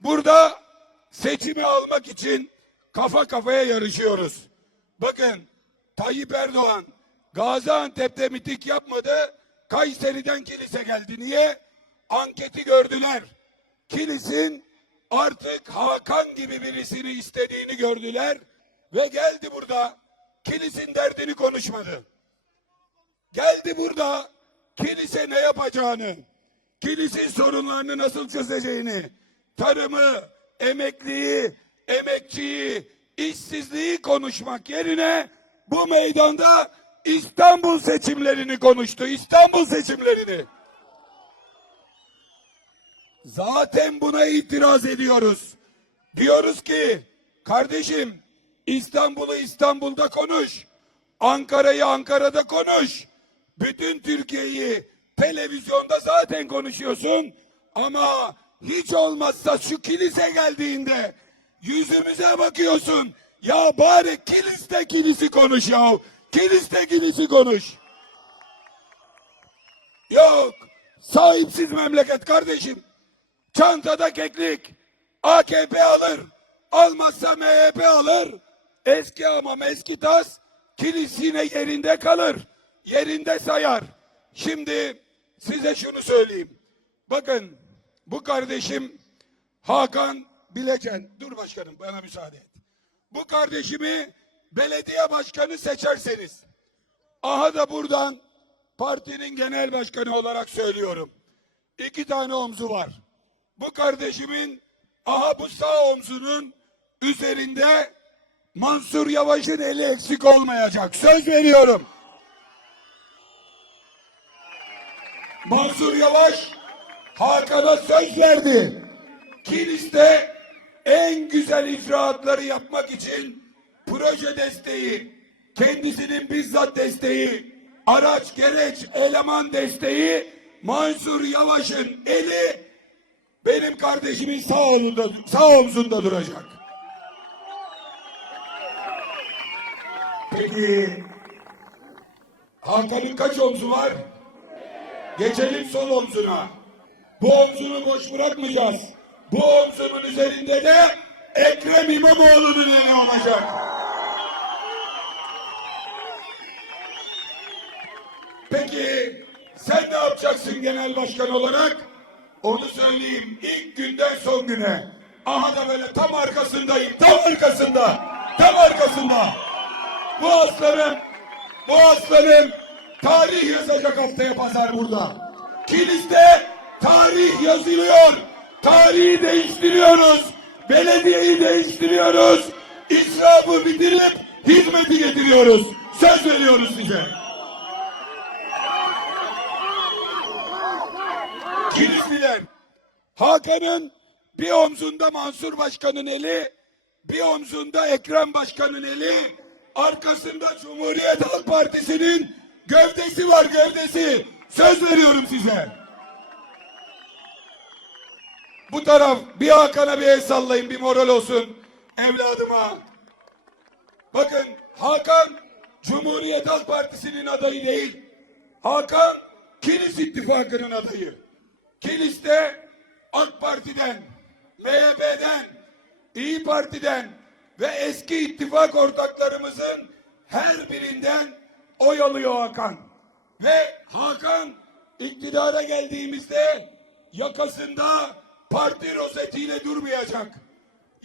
Burada seçimi almak için kafa kafaya yarışıyoruz. Bakın Tayyip Erdoğan Gaziantep'te miting yapmadı. Kayseri'den kilise geldi. Niye? Anketi gördüler. Kilis'in artık Hakan gibi birisini istediğini gördüler ve geldi burada. Kilis'in derdini konuşmadı. Geldi burada kilise ne yapacağını, kilisin sorunlarını nasıl çözeceğini, tarımı, emekliyi, emekçiyi, işsizliği konuşmak yerine bu meydanda İstanbul seçimlerini konuştu. İstanbul seçimlerini. Zaten buna itiraz ediyoruz. Diyoruz ki kardeşim İstanbul'u İstanbul'da konuş. Ankara'yı Ankara'da konuş. Bütün Türkiye'yi televizyonda zaten konuşuyorsun. Ama hiç olmazsa şu kilise geldiğinde yüzümüze bakıyorsun. Ya bari kiliste kilisi konuş ya. Kiliste kilisi konuş. Yok. Sahipsiz memleket kardeşim. Çantada keklik. AKP alır. Almazsa MHP alır. Eski ama eski tas kilis yine yerinde kalır. Yerinde sayar. Şimdi size şunu söyleyeyim. Bakın bu kardeşim Hakan Bilecen. Dur başkanım bana müsaade et. Bu kardeşimi belediye başkanı seçerseniz aha da buradan partinin genel başkanı olarak söylüyorum. İki tane omzu var. Bu kardeşimin aha bu sağ omzunun üzerinde Mansur Yavaş'ın eli eksik olmayacak. Söz veriyorum. Mansur Yavaş Hakan'a söz verdi. Kilis'te en güzel icraatları yapmak için proje desteği, kendisinin bizzat desteği, araç gereç eleman desteği Mansur Yavaş'ın eli benim kardeşimin sağ omzunda, sağ omzunda duracak. Peki Hakan'ın kaç omzu var? Geçelim sol omzuna. Bu omzunu boş bırakmayacağız. Bu omzunun üzerinde de Ekrem İmamoğlu'nun eli olacak. Peki sen ne yapacaksın genel başkan olarak? Onu söyleyeyim ilk günden son güne. Aha da böyle tam arkasındayım. Tam arkasında. Tam arkasında. Bu aslanım, bu aslanım tarih yazacak haftaya pazar burada. Kilis'te tarih yazılıyor. Tarihi değiştiriyoruz. Belediyeyi değiştiriyoruz. İsrafı bitirip hizmeti getiriyoruz. Söz veriyoruz size. Kilisliler. Hakan'ın bir omzunda Mansur Başkan'ın eli, bir omzunda Ekrem Başkan'ın eli, arkasında Cumhuriyet Halk Partisi'nin gövdesi var gövdesi. Söz veriyorum size. Bu taraf bir Hakan'a bir el sallayın bir moral olsun evladıma. Bakın Hakan Cumhuriyet Halk Partisi'nin adayı değil. Hakan Kilis İttifakı'nın adayı. Kilis'te AK Parti'den, MHP'den, İyi Parti'den ve eski ittifak ortaklarımızın her birinden oy alıyor Hakan. Ve Hakan iktidara geldiğimizde yakasında parti rozetiyle durmayacak.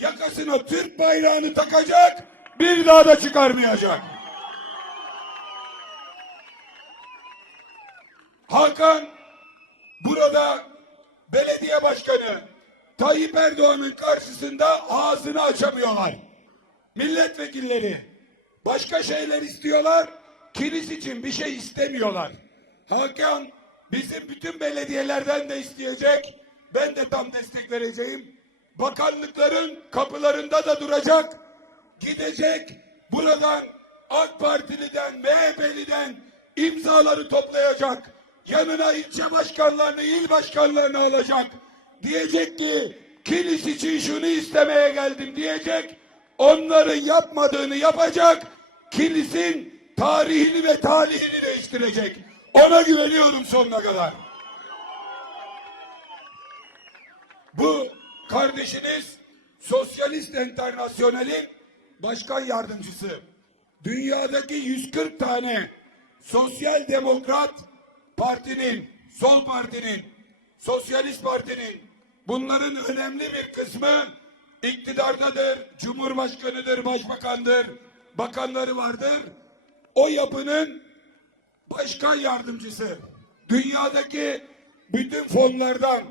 Yakasına Türk bayrağını takacak, bir daha da çıkarmayacak. Hakan burada belediye başkanı Tayyip Erdoğan'ın karşısında ağzını açamıyorlar. Milletvekilleri başka şeyler istiyorlar, kilis için bir şey istemiyorlar. Hakan bizim bütün belediyelerden de isteyecek, ben de tam destek vereceğim. Bakanlıkların kapılarında da duracak, gidecek buradan AK Partili'den, MHP'liden imzaları toplayacak. Yanına ilçe başkanlarını, il başkanlarını alacak. Diyecek ki kilis için şunu istemeye geldim diyecek. Onların yapmadığını yapacak. Kilisin tarihini ve talihini değiştirecek. Ona güveniyorum sonuna kadar. Bu kardeşiniz Sosyalist Enternasyonel'in başkan yardımcısı. Dünyadaki 140 tane sosyal demokrat partinin, sol partinin, sosyalist partinin bunların önemli bir kısmı iktidardadır, cumhurbaşkanıdır, başbakandır, bakanları vardır. O yapının başkan yardımcısı. Dünyadaki bütün fonlardan,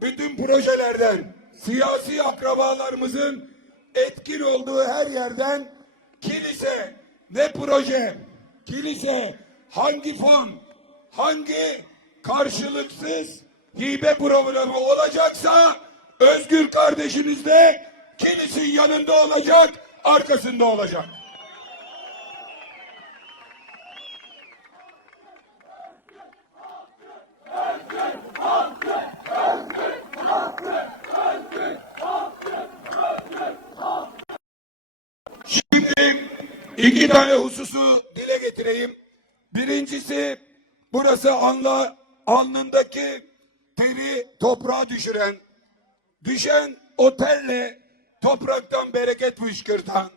bütün projelerden, siyasi akrabalarımızın etkin olduğu her yerden kilise ne proje, kilise hangi fon, hangi karşılıksız hibe programı olacaksa Özgür kardeşiniz de kilisin yanında olacak, arkasında olacak. İki tane hususu dile getireyim. Birincisi burası anla, alnındaki teri toprağa düşüren, düşen o topraktan bereket fışkırtan,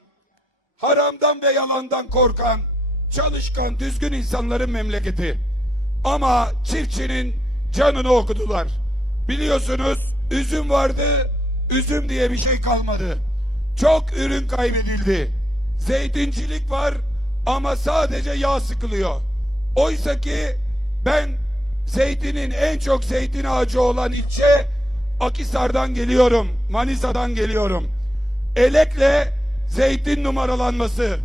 haramdan ve yalandan korkan, çalışkan, düzgün insanların memleketi. Ama çiftçinin canını okudular. Biliyorsunuz üzüm vardı, üzüm diye bir şey kalmadı. Çok ürün kaybedildi. Zeytincilik var ama sadece yağ sıkılıyor. Oysa ki ben zeytinin en çok zeytin ağacı olan ilçe Akisar'dan geliyorum. Manisa'dan geliyorum. Elekle zeytin numaralanması,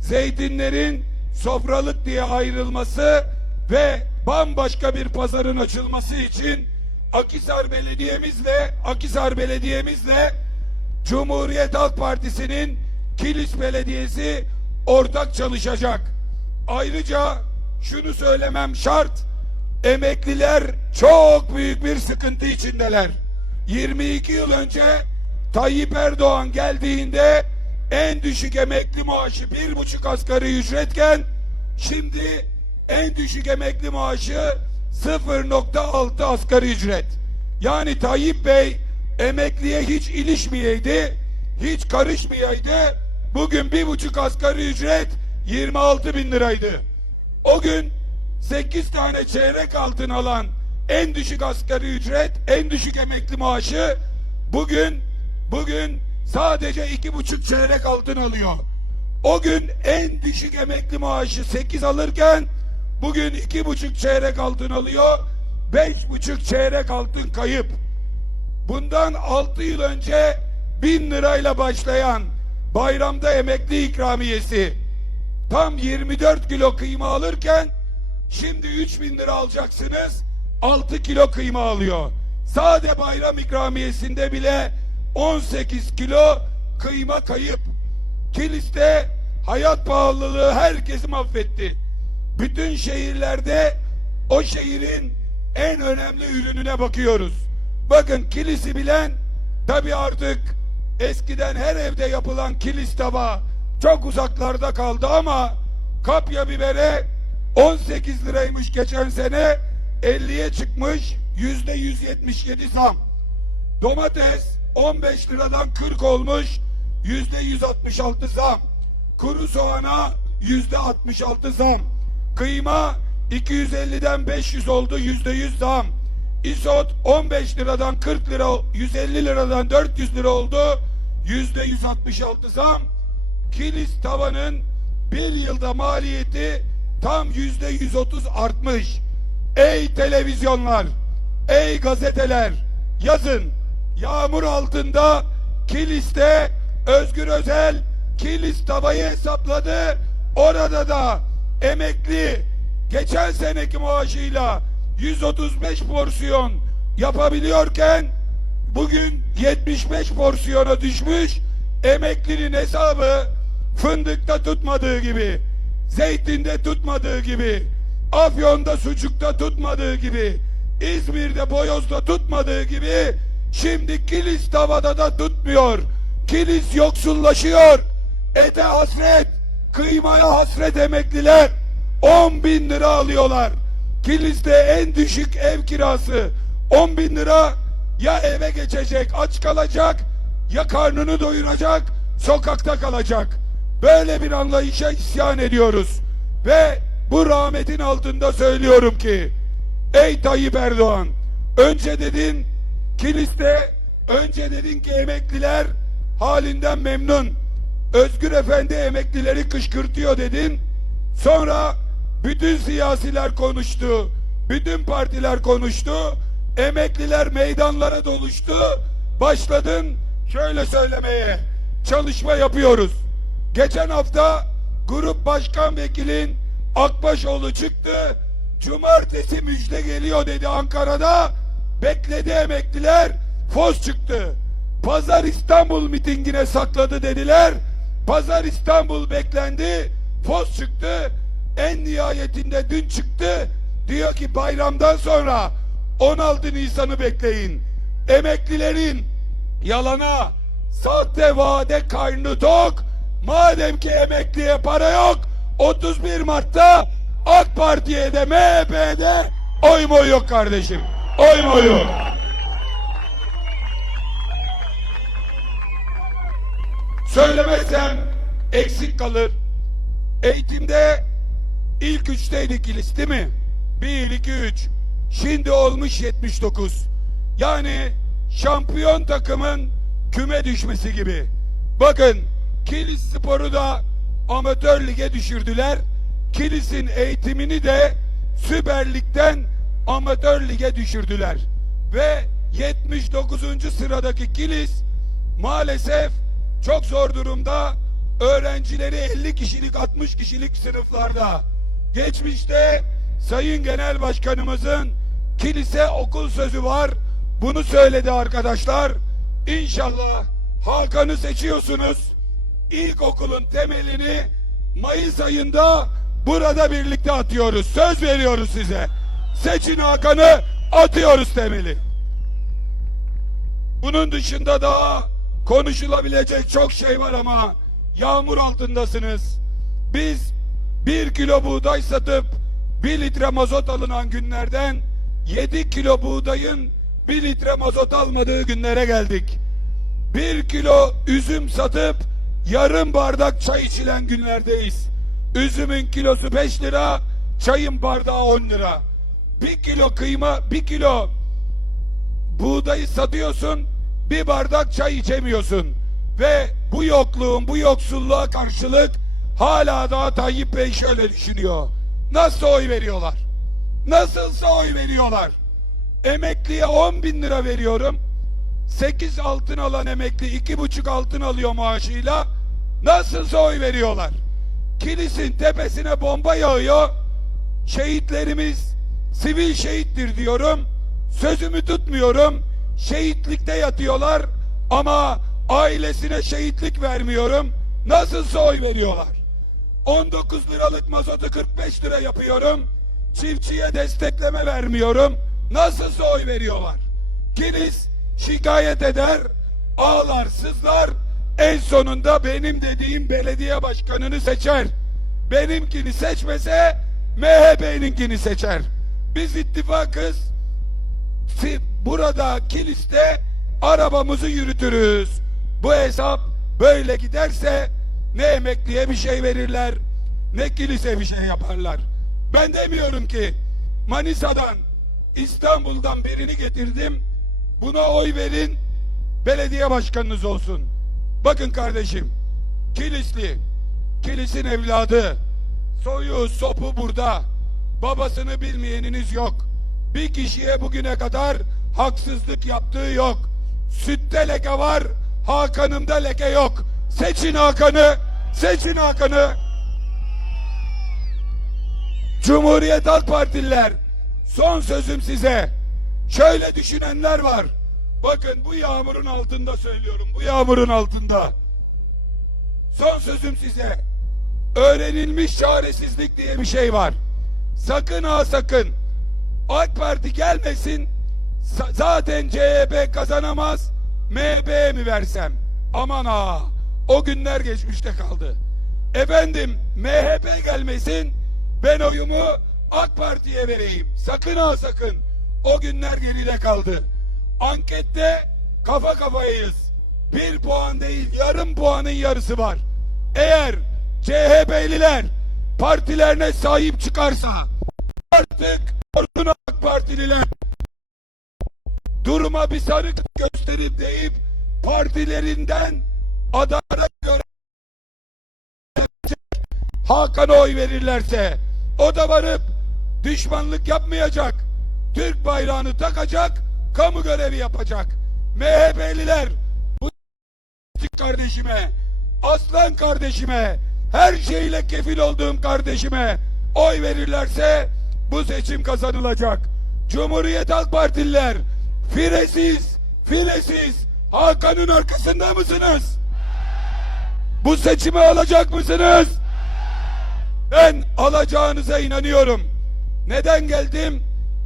zeytinlerin sofralık diye ayrılması ve bambaşka bir pazarın açılması için Akisar Belediye'mizle Akisar Belediye'mizle Cumhuriyet Halk Partisi'nin Kilis Belediyesi ortak çalışacak. Ayrıca şunu söylemem şart. Emekliler çok büyük bir sıkıntı içindeler. 22 yıl önce Tayyip Erdoğan geldiğinde en düşük emekli maaşı bir buçuk asgari ücretken şimdi en düşük emekli maaşı 0.6 asgari ücret. Yani Tayyip Bey emekliye hiç ilişmeyeydi, hiç karışmayaydı. Bugün bir buçuk asgari ücret 26 bin liraydı. O gün 8 tane çeyrek altın alan en düşük asgari ücret, en düşük emekli maaşı bugün bugün sadece iki buçuk çeyrek altın alıyor. O gün en düşük emekli maaşı 8 alırken bugün iki buçuk çeyrek altın alıyor. Beş buçuk çeyrek altın kayıp. Bundan 6 yıl önce 1000 lirayla başlayan bayramda emekli ikramiyesi tam 24 kilo kıyma alırken şimdi 3000 lira alacaksınız 6 kilo kıyma alıyor. Sade bayram ikramiyesinde bile 18 kilo kıyma kayıp. Kilis'te hayat pahalılığı herkesi mahvetti. Bütün şehirlerde o şehrin en önemli ürününe bakıyoruz. Bakın kilisi bilen tabi artık eskiden her evde yapılan kilis tabağı çok uzaklarda kaldı ama kapya bibere 18 liraymış geçen sene 50'ye çıkmış yüzde 177 zam. Domates 15 liradan 40 olmuş yüzde 166 zam. Kuru soğana yüzde 66 zam. Kıyma 250'den 500 oldu yüzde 100 zam. İsot 15 liradan 40 lira 150 liradan 400 lira oldu. Yüzde 166 zam. Kilis tavanın bir yılda maliyeti tam yüzde 130 artmış. Ey televizyonlar, ey gazeteler yazın. Yağmur altında Kilis'te Özgür Özel Kilis tavayı hesapladı. Orada da emekli geçen seneki maaşıyla 135 porsiyon yapabiliyorken bugün 75 porsiyona düşmüş emeklinin hesabı fındıkta tutmadığı gibi zeytinde tutmadığı gibi Afyon'da sucukta tutmadığı gibi İzmir'de boyozda tutmadığı gibi şimdi kilis tavada da tutmuyor. Kilis yoksullaşıyor. Ete hasret kıymaya hasret emekliler. 10 bin lira alıyorlar Kilis'te en düşük ev kirası 10 bin lira ya eve geçecek aç kalacak ya karnını doyuracak sokakta kalacak. Böyle bir anlayışa isyan ediyoruz. Ve bu rahmetin altında söylüyorum ki ey Tayyip Erdoğan önce dedin kiliste önce dedin ki emekliler halinden memnun. Özgür Efendi emeklileri kışkırtıyor dedin. Sonra bütün siyasiler konuştu. Bütün partiler konuştu. Emekliler meydanlara doluştu. Başladın şöyle söylemeye. Çalışma yapıyoruz. Geçen hafta grup başkan vekilin Akbaşoğlu çıktı. Cumartesi müjde geliyor dedi Ankara'da. Bekledi emekliler. Fos çıktı. Pazar İstanbul mitingine sakladı dediler. Pazar İstanbul beklendi. Fos çıktı. En nihayetinde dün çıktı. Diyor ki bayramdan sonra 16 Nisan'ı bekleyin. Emeklilerin yalana, sahte vaade karnı tok. Madem ki emekliye para yok, 31 Mart'ta AK Parti'ye de MHP'ye de oy mu yok kardeşim. Oy mu yok. Söylemezsem eksik kalır. Eğitimde ilk üçteydik ilis değil mi? 1, 2, 3. Şimdi olmuş 79. Yani şampiyon takımın küme düşmesi gibi. Bakın Kilis Spor'u da amatör lige düşürdüler. Kilis'in eğitimini de Süper Lig'den amatör lige düşürdüler. Ve 79. sıradaki Kilis maalesef çok zor durumda. Öğrencileri 50 kişilik 60 kişilik sınıflarda. Geçmişte Sayın Genel Başkanımızın kilise okul sözü var. Bunu söyledi arkadaşlar. İnşallah Hakan'ı seçiyorsunuz. İlkokulun temelini Mayıs ayında burada birlikte atıyoruz. Söz veriyoruz size. Seçin Hakan'ı atıyoruz temeli. Bunun dışında daha konuşulabilecek çok şey var ama yağmur altındasınız. Biz bir kilo buğday satıp bir litre mazot alınan günlerden 7 kilo buğdayın bir litre mazot almadığı günlere geldik. Bir kilo üzüm satıp yarım bardak çay içilen günlerdeyiz. Üzümün kilosu 5 lira, çayın bardağı 10 lira. Bir kilo kıyma, bir kilo buğdayı satıyorsun, bir bardak çay içemiyorsun. Ve bu yokluğun, bu yoksulluğa karşılık hala daha Tayyip Bey şöyle düşünüyor. Nasıl oy veriyorlar? Nasılsa oy veriyorlar. Emekliye 10 bin lira veriyorum. 8 altın alan emekli iki buçuk altın alıyor maaşıyla. Nasılsa oy veriyorlar. Kilisin tepesine bomba yağıyor. Şehitlerimiz sivil şehittir diyorum. Sözümü tutmuyorum. Şehitlikte yatıyorlar ama ailesine şehitlik vermiyorum. Nasılsa oy veriyorlar. 19 liralık mazotu 45 lira yapıyorum. Çiftçiye destekleme vermiyorum. Nasılsa oy veriyorlar. Kilis şikayet eder, ağlar, sızlar. En sonunda benim dediğim belediye başkanını seçer. Benimkini seçmese MHP'ninkini seçer. Biz ittifakız. Burada kiliste arabamızı yürütürüz. Bu hesap böyle giderse ne emekliye bir şey verirler ne kilise bir şey yaparlar. Ben demiyorum ki Manisa'dan İstanbul'dan birini getirdim. Buna oy verin belediye başkanınız olsun. Bakın kardeşim Kilisli Kilis'in evladı soyu sopu burada babasını bilmeyeniniz yok. Bir kişiye bugüne kadar haksızlık yaptığı yok. Sütte leke var, Hakan'ımda leke yok. Seçin Hakan'ı, seçin Hakan'ı. Cumhuriyet Halk Partililer, son sözüm size. Şöyle düşünenler var. Bakın bu yağmurun altında söylüyorum, bu yağmurun altında. Son sözüm size. Öğrenilmiş çaresizlik diye bir şey var. Sakın ha sakın. AK Parti gelmesin. Zaten CHP kazanamaz. MHP'ye mi versem? Aman ha. O günler geçmişte kaldı. Efendim MHP gelmesin. Ben oyumu AK Parti'ye vereyim. Sakın ha sakın. O günler geride kaldı. Ankette kafa kafayayız. Bir puan değil yarım puanın yarısı var. Eğer CHP'liler partilerine sahip çıkarsa artık Orhun AK Partililer duruma bir sarık gösterip deyip partilerinden adara göre Hakan'a oy verirlerse o da varıp düşmanlık yapmayacak. Türk bayrağını takacak, kamu görevi yapacak. MHP'liler bu kardeşime, aslan kardeşime, her şeyle kefil olduğum kardeşime oy verirlerse bu seçim kazanılacak. Cumhuriyet Halk Partililer firesiz, filesiz Hakan'ın arkasında mısınız? Bu seçimi alacak mısınız? Ben alacağınıza inanıyorum. Neden geldim?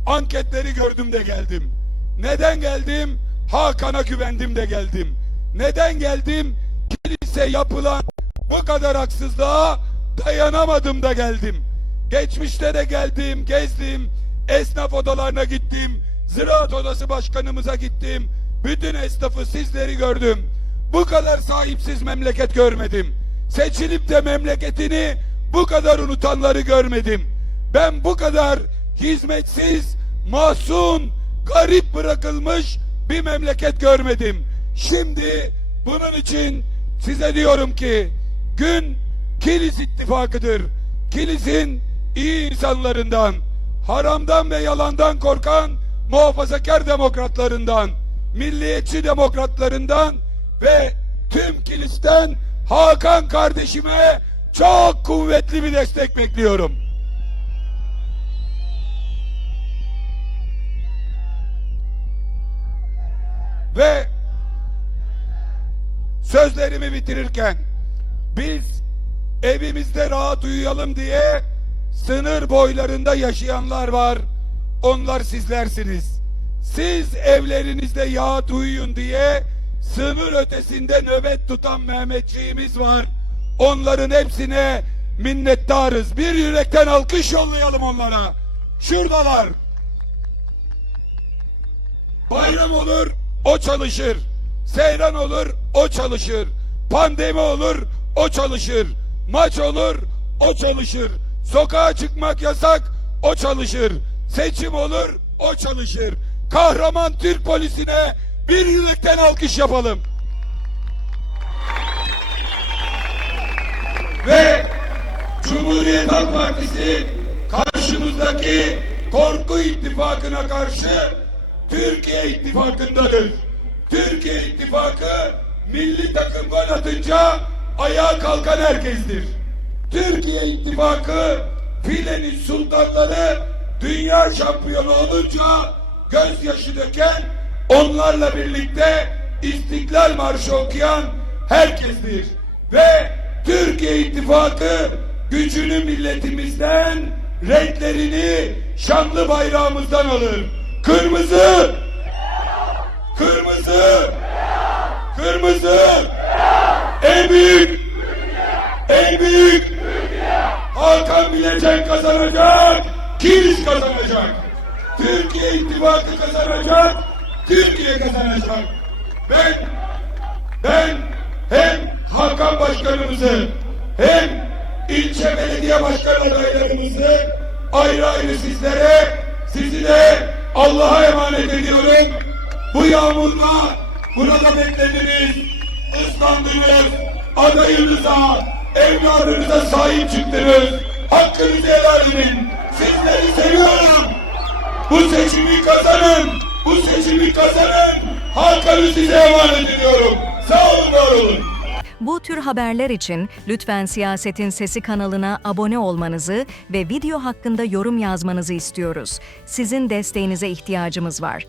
Anketleri gördüm de geldim. Neden geldim? Hakan'a güvendim de geldim. Neden geldim? Kilise yapılan bu kadar haksızlığa dayanamadım da geldim. Geçmişte de geldim, gezdim, esnaf odalarına gittim, ziraat odası başkanımıza gittim, bütün esnafı sizleri gördüm. Bu kadar sahipsiz memleket görmedim. Seçilip de memleketini bu kadar unutanları görmedim. Ben bu kadar hizmetsiz, masum, garip bırakılmış bir memleket görmedim. Şimdi bunun için size diyorum ki gün Kilis ittifakıdır. Kilis'in iyi insanlarından, haramdan ve yalandan korkan muhafazakar demokratlarından, milliyetçi demokratlarından ve tüm Kilis'ten Hakan kardeşime çok kuvvetli bir destek bekliyorum. Ve sözlerimi bitirirken biz evimizde rahat uyuyalım diye sınır boylarında yaşayanlar var. Onlar sizlersiniz. Siz evlerinizde rahat uyuyun diye sınır ötesinde nöbet tutan Mehmetçiğimiz var. Onların hepsine minnettarız. Bir yürekten alkış yollayalım onlara. Şuradalar. Bayram olur, o çalışır. Seyran olur, o çalışır. Pandemi olur, o çalışır. Maç olur, o çalışır. Sokağa çıkmak yasak, o çalışır. Seçim olur, o çalışır. Kahraman Türk polisine bir yürekten alkış yapalım. Ve Cumhuriyet Halk Partisi karşımızdaki korku ittifakına karşı Türkiye ittifakındadır. Türkiye ittifakı milli takım gol atınca ayağa kalkan herkestir. Türkiye ittifakı filenin sultanları dünya şampiyonu olunca gözyaşı döken onlarla birlikte İstiklal Marşı okuyan herkestir. Ve Türkiye ittifakı gücünü milletimizden, renklerini şanlı bayrağımızdan alır. Kırmızı, kırmızı, kırmızı, en büyük, en büyük, Hakan Bilecek kazanacak, Kilis kazanacak. Türkiye ittifakı kazanacak, Türkiye kazanacak. Ben, ben hem Hakan Başkanımızı hem ilçe belediye başkan adaylarımızı ayrı ayrı sizlere, sizi de Allah'a emanet ediyorum. Bu yağmurda burada beklediniz, ıslandınız, adayınıza, evladınıza sahip çıktınız. Hakkınızı helal edin. Sizleri seviyorum. Bu seçimi kazanın. Bu seçimi kazanın. Hakan'ı size emanet ediyorum. Sağ olun, var olun. Bu tür haberler için lütfen Siyasetin Sesi kanalına abone olmanızı ve video hakkında yorum yazmanızı istiyoruz. Sizin desteğinize ihtiyacımız var.